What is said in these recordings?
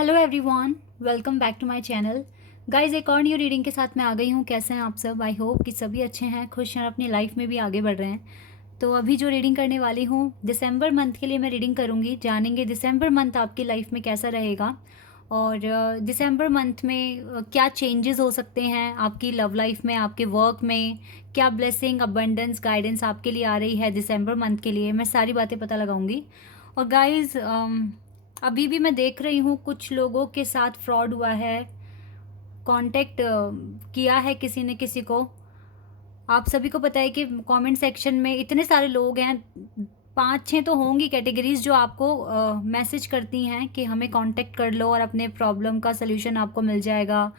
Hello everyone, welcome back to my channel. Guys, एक और new reading के साथ मैं आ गई हूँ। कैसे हैं आप सब? आई होप कि सभी अच्छे हैं, खुश हैं, अपनी लाइफ में भी आगे बढ़ रहे हैं। तो अभी जो रीडिंग करने वाली हूँ, दिसंबर मंथ के लिए मैं रीडिंग करूँगी। जानेंगे दिसंबर मंथ आपकी लाइफ में कैसा रहेगा और दिसंबर मंथ में क्या चेंजेस हो सकते हैं आपकी लव लाइफ में, आपके वर्क में। क्या ब्लेसिंग, अबंडेंस, गाइडेंस आपके लिए आ रही है दिसंबर मंथ के लिए, मैं सारी बातें पता लगाऊंगी। और गाइस, अभी भी मैं देख रही हूँ कुछ लोगों के साथ फ्रॉड हुआ है, कांटेक्ट किया है किसी ने किसी को। आप सभी को पता है कि कमेंट सेक्शन में इतने सारे लोग हैं, 5-6 तो होंगी कैटेगरीज जो आपको मैसेज करती हैं कि हमें कांटेक्ट कर लो और अपने प्रॉब्लम का सलूशन आपको मिल जाएगा।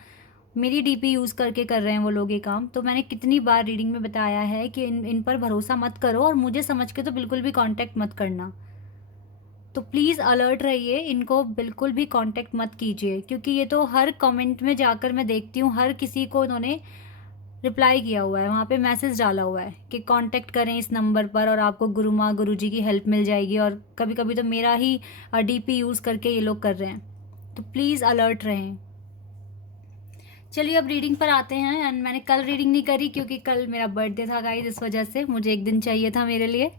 मेरी डीपी यूज़ करके कर रहे हैं वो लोग ये काम। तो मैंने कितनी बार रीडिंग में बताया है कि इन पर भरोसा मत करो और मुझे समझ के तो बिल्कुल भी कांटेक्ट मत करना। तो प्लीज़ अलर्ट रहिए, इनको बिल्कुल भी कांटेक्ट मत कीजिए, क्योंकि ये तो हर कमेंट में जाकर मैं देखती हूँ हर किसी को इन्होंने रिप्लाई किया हुआ है, वहाँ पे मैसेज डाला हुआ है कि कांटेक्ट करें इस नंबर पर और आपको गुरु माँ गुरु जी की हेल्प मिल जाएगी। और कभी कभी तो मेरा ही डीपी यूज़ करके ये लोग कर रहे हैं। तो प्लीज़ अलर्ट रहें। चलिए अब रीडिंग पर आते हैं। एंड मैंने कल रीडिंग नहीं करी क्योंकि कल मेरा बर्थडे था गाइस, इस वजह से मुझे एक दिन चाहिए था मेरे लिए।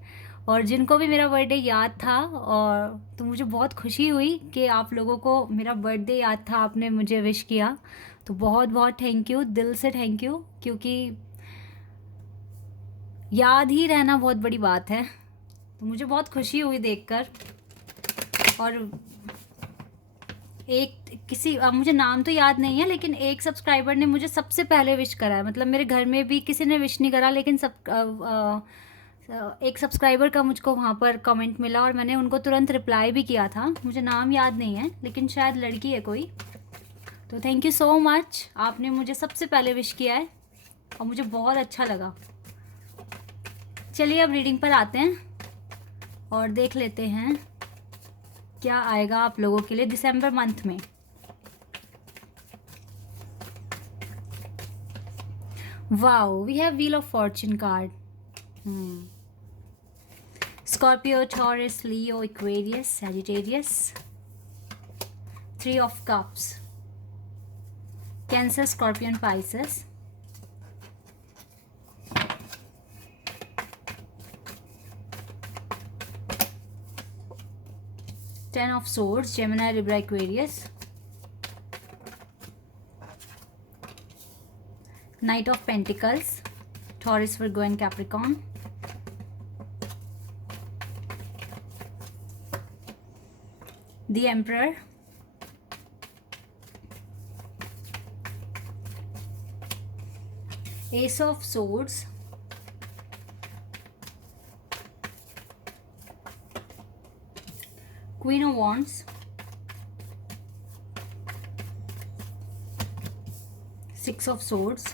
और जिनको भी मेरा बर्थडे याद था, और तो मुझे बहुत खुशी हुई कि आप लोगों को मेरा बर्थडे याद था, आपने मुझे विश किया। तो बहुत बहुत थैंक यू, दिल से थैंक यू, क्योंकि याद ही रहना बहुत बड़ी बात है। तो मुझे बहुत खुशी हुई देखकर। और एक किसी मुझे नाम तो याद नहीं है, लेकिन एक सब्सक्राइबर ने मुझे सबसे पहले विश करा है। मतलब मेरे घर में भी किसी ने विश नहीं करा, लेकिन एक सब्सक्राइबर का मुझको वहाँ पर कमेंट मिला और मैंने उनको तुरंत रिप्लाई भी किया था। मुझे नाम याद नहीं है, लेकिन शायद लड़की है कोई। तो थैंक यू सो मच, आपने मुझे सबसे पहले विश किया है और मुझे बहुत अच्छा लगा। चलिए अब रीडिंग पर आते हैं और देख लेते हैं क्या आएगा आप लोगों के लिए दिसंबर मंथ में। Wow, we have Wheel of Fortune card. Scorpio, Taurus, Leo, Aquarius, Sagittarius. 3 of cups, Cancer, scorpion, Pisces. Ten of Swords, Gemini, Libra, Aquarius. Knight of Pentacles, Taurus, Virgo and Capricorn. The Emperor. Ace of Swords. Queen of Wands. Six of Swords.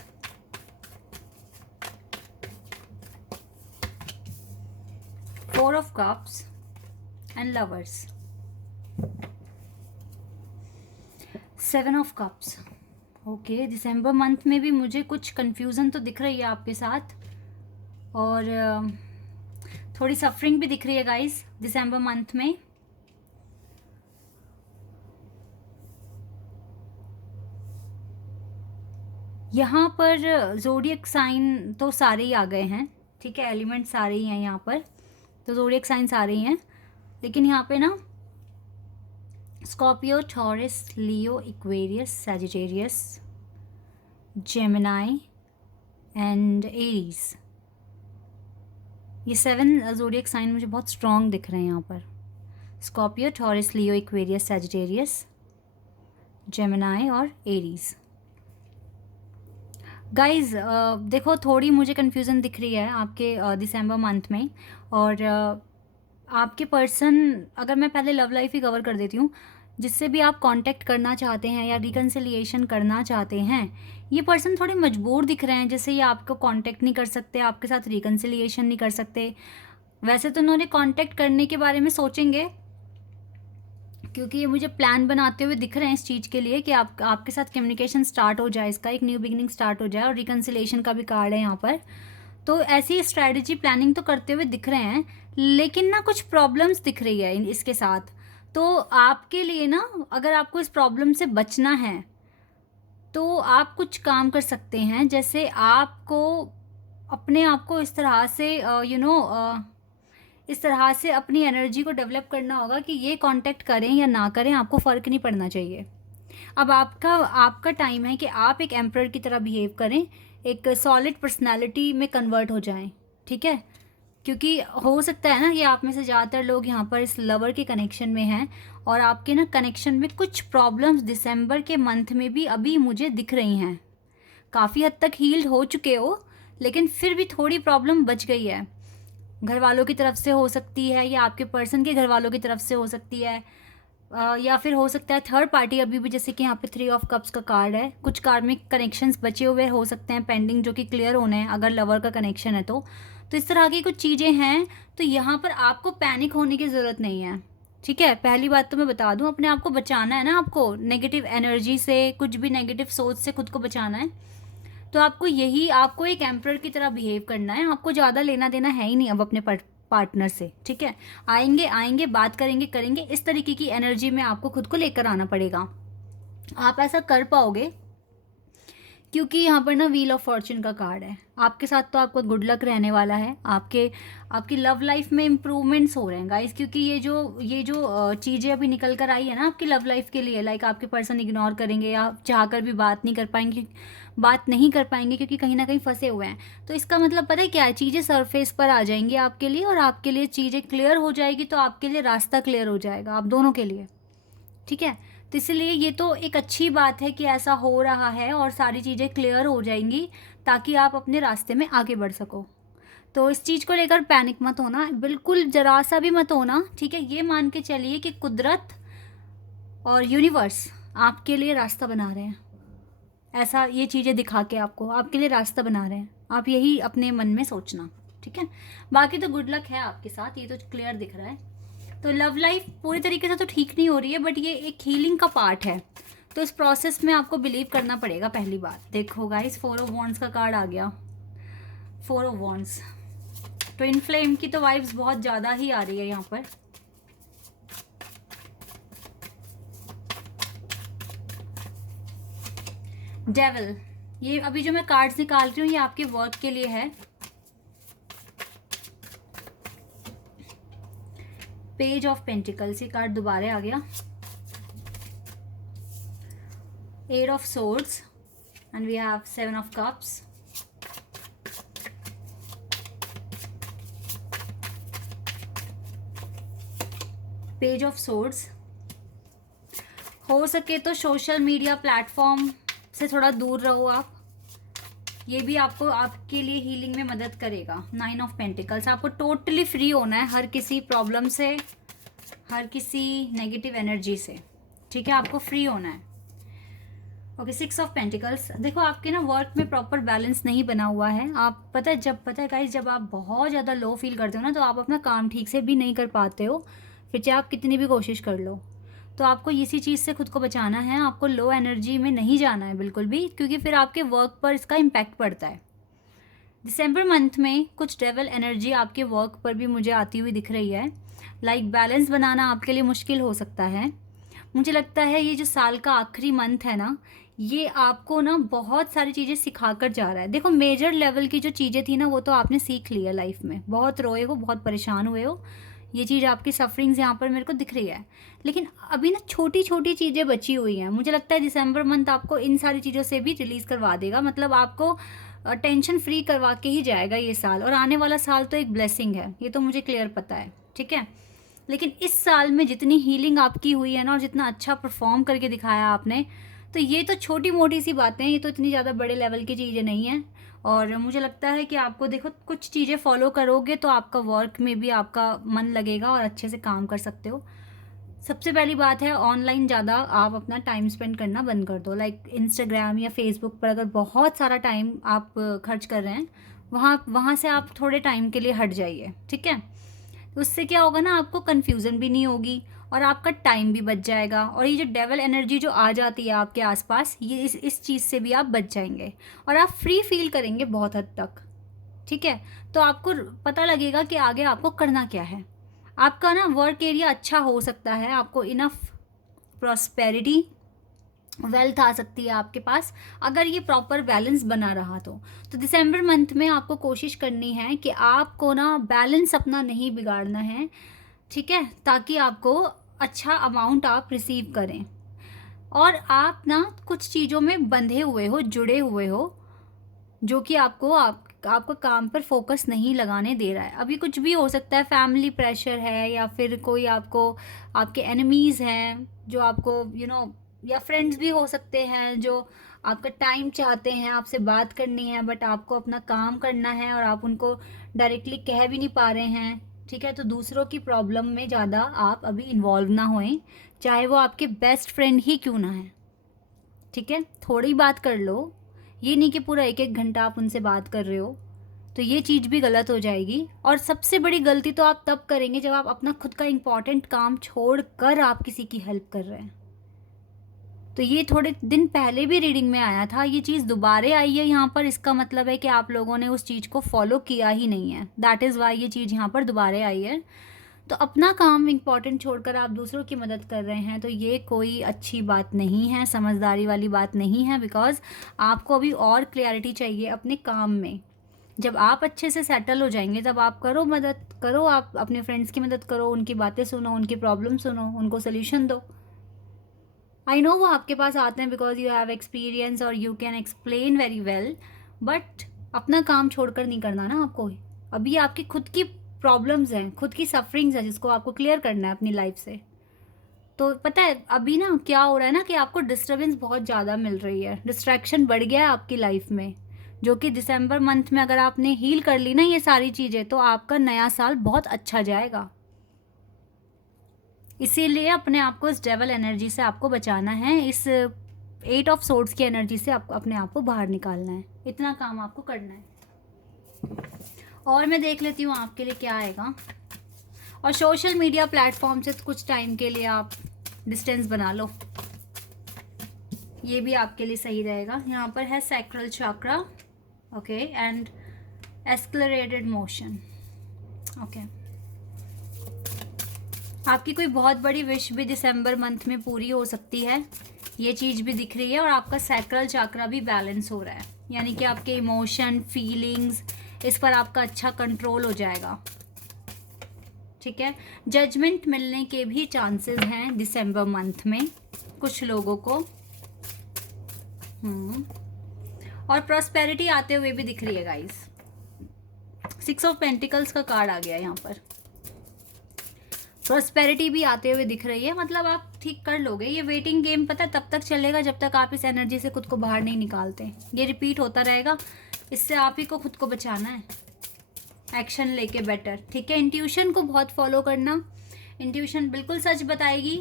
Four of Cups and Lovers. Seven of Cups. Okay, December month में भी मुझे कुछ confusion तो दिख रही है आपके साथ, और थोड़ी सफरिंग भी दिख रही है गाइस दिसंबर मंथ में। यहाँ पर ज़ोडिएक साइन तो सारे ही आ गए हैं, ठीक है, एलिमेंट सारे ही हैं यहाँ पर, तो ज़ोडिएक साइन सारे ही हैं। लेकिन यहाँ पे ना Scorpio, Taurus, Leo, Aquarius, Sagittarius, Gemini and Aries, ये 7 ज़ोडिएक साइन मुझे बहुत स्ट्रॉन्ग दिख रहे हैं यहाँ पर। Scorpio, Taurus, Leo, Aquarius, Sagittarius, Gemini और एरीज। गाइज देखो, थोड़ी मुझे कन्फ्यूज़न दिख रही है आपके दिसंबर मंथ में। और आपके पर्सन, अगर मैं पहले लव लाइफ ही कवर कर देती हूँ, जिससे भी आप कांटेक्ट करना चाहते हैं या रिकन्सिलिएशन करना चाहते हैं, ये पर्सन थोड़े मजबूर दिख रहे हैं, जैसे ये आपको कांटेक्ट नहीं कर सकते, आपके साथ रिकन्सिलिएशन नहीं कर सकते। वैसे तो उन्होंने कांटेक्ट करने के बारे में सोचेंगे, क्योंकि ये मुझे प्लान बनाते हुए दिख रहे हैं इस चीज़ के लिए कि आपके साथ कम्युनिकेशन स्टार्ट हो जाए, इसका एक न्यू बिगनिंग स्टार्ट हो जाए। और रिकन्सिलेशन का भी कार्ड है यहाँ पर, तो ऐसी स्ट्रैटेजी प्लानिंग तो करते हुए दिख रहे हैं, लेकिन ना कुछ प्रॉब्लम्स दिख रही है इसके साथ। तो आपके लिए ना, अगर आपको इस प्रॉब्लम से बचना है तो आप कुछ काम कर सकते हैं। जैसे आपको अपने आप को इस तरह से इस तरह से अपनी एनर्जी को डेवलप करना होगा कि ये कांटेक्ट करें या ना करें, आपको फ़र्क नहीं पड़ना चाहिए। अब आपका आपका टाइम है कि आप एक एम्परर की तरह बिहेव करें, एक सॉलिड पर्सनालिटी में कन्वर्ट हो जाएं, ठीक है? क्योंकि हो सकता है ना कि आप में से ज़्यादातर लोग यहाँ पर इस लवर के कनेक्शन में हैं और आपके ना कनेक्शन में कुछ प्रॉब्लम्स दिसंबर के मंथ में भी अभी मुझे दिख रही हैं। काफ़ी हद तक हील्ड हो चुके हो, लेकिन फिर भी थोड़ी प्रॉब्लम बच गई है। घर वालों की तरफ से हो सकती है या आपके पर्सन के घर वालों की तरफ से हो सकती है, या फिर हो सकता है थर्ड पार्टी अभी भी, जैसे कि यहाँ पे 3 ऑफ कप्स का कार्ड है। कुछ कार्मिक कनेक्शंस बचे हुए हो सकते हैं पेंडिंग, जो कि क्लियर होने हैं अगर लवर का कनेक्शन है तो इस तरह की कुछ चीज़ें हैं। तो यहाँ पर आपको पैनिक होने की ज़रूरत नहीं है, ठीक है? पहली बात तो मैं बता दूँ, अपने आप को बचाना है ना, आपको नेगेटिव एनर्जी से, कुछ भी नेगेटिव सोच से खुद को बचाना है। तो आपको एक एम्परर की तरह बिहेव करना है। आपको ज़्यादा लेना देना है ही नहीं अब अपने पार्टनर से, ठीक है? आएंगे बात करेंगे, इस तरीके की एनर्जी में आपको खुद को लेकर आना पड़ेगा। आप ऐसा कर पाओगे क्योंकि यहाँ पर ना व्हील ऑफ फॉर्च्यून का कार्ड है। आपके साथ तो आपको गुड लक रहने वाला है। आपकी लव लाइफ में इम्प्रूवमेंट्स हो रहे हैं गाइस, क्योंकि ये जो चीज़ें अभी निकल कर आई है ना आपकी लव लाइफ के लिए, लाइक आपके पर्सन इग्नोर करेंगे या चाहकर भी बात नहीं कर पाएंगे क्योंकि कहीं ना कहीं फंसे हुए हैं। तो इसका मतलब पता है क्या है? चीज़ें सरफेस पर आ जाएंगी आपके लिए और आपके लिए चीज़ें क्लियर हो जाएगी, तो आपके लिए रास्ता क्लियर हो जाएगा आप दोनों के लिए, ठीक है? तो इसलिए ये तो एक अच्छी बात है कि ऐसा हो रहा है और सारी चीज़ें क्लियर हो जाएंगी ताकि आप अपने रास्ते में आगे बढ़ सको। तो इस चीज़ को लेकर पैनिक मत होना, बिल्कुल ज़रा सा भी मत होना, ठीक है? ये मान के चलिए कि कुदरत और यूनिवर्स आपके लिए रास्ता बना रहे हैं। ऐसा ये चीज़ें दिखा के आपके लिए रास्ता बना रहे हैं। आप यही अपने मन में सोचना, ठीक है? बाकी तो गुड लक है आपके साथ, ये तो क्लियर दिख रहा है। तो लव लाइफ पूरी तरीके से तो ठीक नहीं हो रही है, बट ये एक हीलिंग का पार्ट है। तो इस प्रोसेस में आपको बिलीव करना पड़ेगा। पहली बात देखो गाइस, 4 ऑफ वॉन्ड्स का कार्ड आ गया। 4 ऑफ वॉन्ड्स, ट्विन फ्लेम की तो वाइब्स बहुत ज़्यादा ही आ रही है यहाँ पर। डेविल, ये अभी जो मैं कार्ड्स निकाल रही हूँ ये आपके वर्क के लिए है। पेज ऑफ पेंटिकल्स, ये कार्ड दोबारा आ गया। 8 of swords and we have 7 of cups. Page of swords, हो सके तो सोशल मीडिया प्लेटफॉर्म से थोड़ा दूर रहो आप, ये भी आपके लिए हीलिंग में मदद करेगा। 9 ऑफ पेंटिकल्स, आपको टोटली फ्री होना है हर किसी प्रॉब्लम से, हर किसी नेगेटिव एनर्जी से, ठीक है? आपको फ्री होना है। ओके, 6 ऑफ पेंटिकल्स, देखो आपके ना वर्क में प्रॉपर बैलेंस नहीं बना हुआ है। आप पता है गाइस, जब आप बहुत ज़्यादा लो फील करते हो ना तो आप अपना काम ठीक से भी नहीं कर पाते हो, फिर चाहे आप कितनी भी कोशिश कर लो। तो आपको इसी चीज़ से खुद को बचाना है। आपको लो एनर्जी में नहीं जाना है बिल्कुल भी, क्योंकि फिर आपके वर्क पर इसका इम्पैक्ट पड़ता है। दिसंबर मंथ में कुछ डेविल एनर्जी आपके वर्क पर भी मुझे आती हुई दिख रही है। लाइक बैलेंस बनाना आपके लिए मुश्किल हो सकता है। मुझे लगता है ये जो साल का आखिरी मंथ है ना, ये आपको ना बहुत सारी चीज़ें सिखा कर जा रहा है। देखो, मेजर लेवल की जो चीज़ें थी ना वो तो आपने सीख ली है लाइफ में। बहुत रोए हो, बहुत परेशान हुए हो, ये चीज़ आपकी सफरिंग्स यहाँ पर मेरे को दिख रही है। लेकिन अभी ना छोटी छोटी चीज़ें बची हुई हैं। मुझे लगता है दिसंबर मंथ आपको इन सारी चीज़ों से भी रिलीज़ करवा देगा। मतलब आपको टेंशन फ्री करवा के ही जाएगा ये साल, और आने वाला साल तो एक ब्लेसिंग है, ये तो मुझे क्लियर पता है, ठीक है? लेकिन इस साल में जितनी हीलिंग आपकी हुई है ना और जितना अच्छा परफॉर्म करके दिखाया आपने, तो ये तो छोटी मोटी सी बातें हैं, ये तो इतनी ज़्यादा बड़े लेवल की चीज़ें नहीं हैं। और मुझे लगता है कि आपको देखो कुछ चीज़ें फॉलो करोगे तो आपका वर्क में भी आपका मन लगेगा और अच्छे से काम कर सकते हो। सबसे पहली बात है, ऑनलाइन ज़्यादा आप अपना टाइम स्पेंड करना बंद कर दो। लाइक इंस्टाग्राम या फेसबुक पर अगर बहुत सारा टाइम आप खर्च कर रहे हैं, वहाँ से आप थोड़े टाइम के लिए हट जाइए, ठीक है? तो उससे क्या होगा ना, आपको कन्फ्यूज़न भी नहीं होगी और आपका टाइम भी बच जाएगा। और ये जो डेविल एनर्जी जो आ जाती है आपके आसपास, ये इस चीज़ से भी आप बच जाएंगे और आप फ्री फील करेंगे बहुत हद तक, ठीक है? तो आपको पता लगेगा कि आगे आपको करना क्या है। आपका ना वर्क एरिया अच्छा हो सकता है, आपको इनफ प्रॉस्पेरिटी, वेल्थ आ सकती है आपके पास, अगर ये प्रॉपर बैलेंस बना रहा तो दिसंबर मंथ में आपको कोशिश करनी है कि आपको ना बैलेंस अपना नहीं बिगाड़ना है, ठीक है, ताकि आपको अच्छा अमाउंट आप रिसीव करें। और आप ना कुछ चीज़ों में बंधे हुए हो, जुड़े हुए हो, जो कि आपको काम पर फोकस नहीं लगाने दे रहा है। अभी कुछ भी हो सकता है, फैमिली प्रेशर है, या फिर कोई आपके एनिमीज़ हैं जो आपको या फ्रेंड्स भी हो सकते हैं जो आपका टाइम चाहते हैं, आपसे बात करनी है, बट आपको अपना काम करना है और आप उनको डायरेक्टली कह भी नहीं पा रहे हैं, ठीक है। तो दूसरों की प्रॉब्लम में ज़्यादा आप अभी इन्वॉल्व ना होएं, चाहे वो आपके बेस्ट फ्रेंड ही क्यों ना है, ठीक है। थोड़ी बात कर लो, ये नहीं कि पूरा एक एक घंटा आप उनसे बात कर रहे हो, तो ये चीज़ भी गलत हो जाएगी। और सबसे बड़ी गलती तो आप तब करेंगे जब आप अपना खुद का इम्पॉर्टेंट काम छोड़ कर आप किसी की हेल्प कर रहे हैं। तो ये थोड़े दिन पहले भी रीडिंग में आया था, ये चीज़ दोबारा आई है यहाँ पर, इसका मतलब है कि आप लोगों ने उस चीज़ को फॉलो किया ही नहीं है, दैट इज़ वाई ये चीज़ यहाँ पर दोबारा आई है। तो अपना काम इम्पॉर्टेंट छोड़कर आप दूसरों की मदद कर रहे हैं, तो ये कोई अच्छी बात नहीं है, समझदारी वाली बात नहीं है, बिकॉज आपको अभी और क्लैरिटी चाहिए अपने काम में। जब आप अच्छे से सेटल हो जाएंगे तब आप करो मदद, करो आप अपने फ्रेंड्स की मदद करो, उनकी बातें सुनो, उनकी प्रॉब्लम सुनो, उनको सोल्यूशन दो। आई नो वो आपके पास आते हैं बिकॉज यू हैव एक्सपीरियंस और you can explain very well, but अपना काम छोड़कर नहीं करना ना आपको। अभी आपकी खुद की प्रॉब्लम्स हैं, खुद की सफरिंग्स हैं, जिसको आपको क्लियर करना है अपनी लाइफ से। तो पता है अभी ना क्या हो रहा है ना, कि आपको डिस्टर्बेंस बहुत ज़्यादा मिल रही है, डिस्ट्रैक्शन बढ़ गया है आपकी लाइफ में, जो कि दिसंबर मंथ में अगर आपने हील कर ली ना ये सारी चीज़ें, तो आपका नया साल बहुत अच्छा जाएगा। इसीलिए अपने आप को इस डेवल एनर्जी से आपको बचाना है, इस 8 ऑफ सोर्ड्स की एनर्जी से आपको अपने आप को बाहर निकालना है, इतना काम आपको करना है। और मैं देख लेती हूँ आपके लिए क्या आएगा। और सोशल मीडिया प्लेटफॉर्म से कुछ टाइम के लिए आप डिस्टेंस बना लो, ये भी आपके लिए सही रहेगा। यहाँ पर है sacral chakra, okay, and accelerated motion, okay. आपकी कोई बहुत बड़ी विश भी दिसंबर मंथ में पूरी हो सकती है, ये चीज़ भी दिख रही है। और आपका सैक्रल चक्रा भी बैलेंस हो रहा है, यानी कि आपके इमोशन, फीलिंग्स, इस पर आपका अच्छा कंट्रोल हो जाएगा, ठीक है। जजमेंट मिलने के भी चांसेस हैं दिसंबर मंथ में कुछ लोगों को, और प्रॉस्पेरिटी आते हुए भी दिख रही है गाइस। 6 ऑफ पेंटिकल्स का कार्ड आ गया यहाँ पर, प्रॉस्पेरिटी भी आते हुए दिख रही है, मतलब आप ठीक कर लोगे। ये वेटिंग गेम पता है तब तक चलेगा जब तक आप इस एनर्जी से खुद को बाहर नहीं निकालते, ये रिपीट होता रहेगा, इससे आप ही को खुद को बचाना है, एक्शन लेके बेटर, ठीक है। इंट्यूशन को बहुत फॉलो करना, इंट्यूशन बिल्कुल सच बताएगी,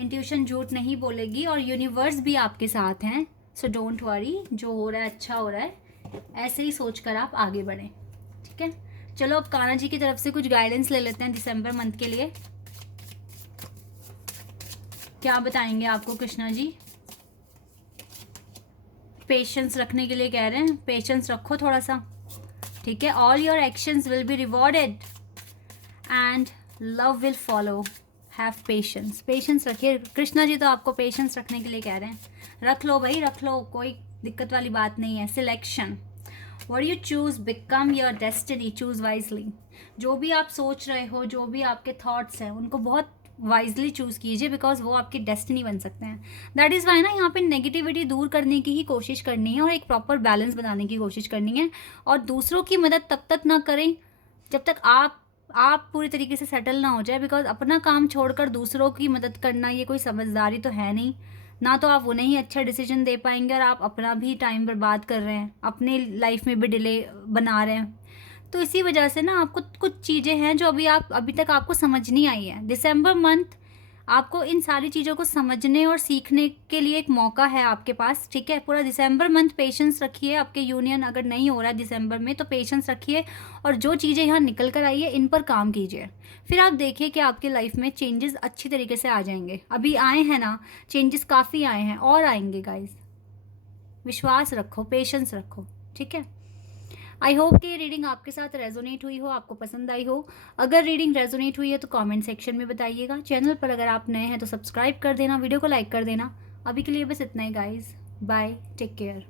इंट्यूशन झूठ नहीं बोलेगी, और यूनिवर्स भी आपके साथ हैं, सो डोंट वरी, जो हो रहा है अच्छा हो रहा है, ऐसे ही सोचकर आप आगे बढ़ें, ठीक है। चलो अब कान्हा जी की तरफ से कुछ गाइडेंस ले लेते हैं दिसंबर मंथ के लिए, क्या बताएंगे आपको कृष्णा जी। पेशेंस रखने के लिए कह रहे हैं, पेशेंस रखो थोड़ा सा, ठीक है। All your actions will be rewarded and love will follow, have patience, patience रखिए। कृष्णा जी तो आपको पेशेंस रखने के लिए कह रहे हैं, रख लो भाई रख लो, कोई दिक्कत वाली बात नहीं है। Selection, what you choose become your destiny, choose wisely. जो भी आप सोच रहे हो, जो भी आपके थॉट्स हैं, उनको बहुत वाइजली चूज़ कीजिए, बिकॉज वो आपकी डेस्टिनी बन सकते हैं। दैट इज़ वाई ना यहाँ पे नेगेटिविटी दूर करने की ही कोशिश करनी है और एक प्रॉपर बैलेंस बनाने की कोशिश करनी है। और दूसरों की मदद तब तक ना करें जब तक आप पूरी तरीके से सेटल ना हो जाए, बिकॉज अपना काम छोड़कर दूसरों की मदद करना ये कोई समझदारी तो है नहीं ना। तो आप उन्हें ही अच्छा डिसीजन दे पाएंगे और आप अपना भी टाइम बर्बाद कर रहे हैं, अपने लाइफ में भी डिले बना रहे हैं। तो इसी वजह से ना आपको कुछ चीज़ें हैं जो अभी तक आपको समझ नहीं आई है। दिसंबर मंथ आपको इन सारी चीज़ों को समझने और सीखने के लिए एक मौका है आपके पास, ठीक है। पूरा दिसंबर मंथ पेशेंस रखिए, आपके यूनियन अगर नहीं हो रहा है दिसंबर में तो पेशेंस रखिए, और जो चीज़ें यहाँ निकल कर आई है इन पर काम कीजिए। फिर आप देखिए कि आपकी लाइफ में चेंजेस अच्छी तरीके से आ जाएंगे। अभी आए हैं ना चेंजेस, काफ़ी आए हैं और आएंगे गाइज, विश्वास रखो, पेशेंस रखो, ठीक है। आई होप कि ये रीडिंग आपके साथ रेजोनेट हुई हो, आपको पसंद आई हो। अगर रीडिंग रेजोनेट हुई है तो कमेंट सेक्शन में बताइएगा। चैनल पर अगर आप नए हैं तो सब्सक्राइब कर देना, वीडियो को लाइक कर देना। अभी के लिए बस इतना ही गाइज, बाय, टेक केयर।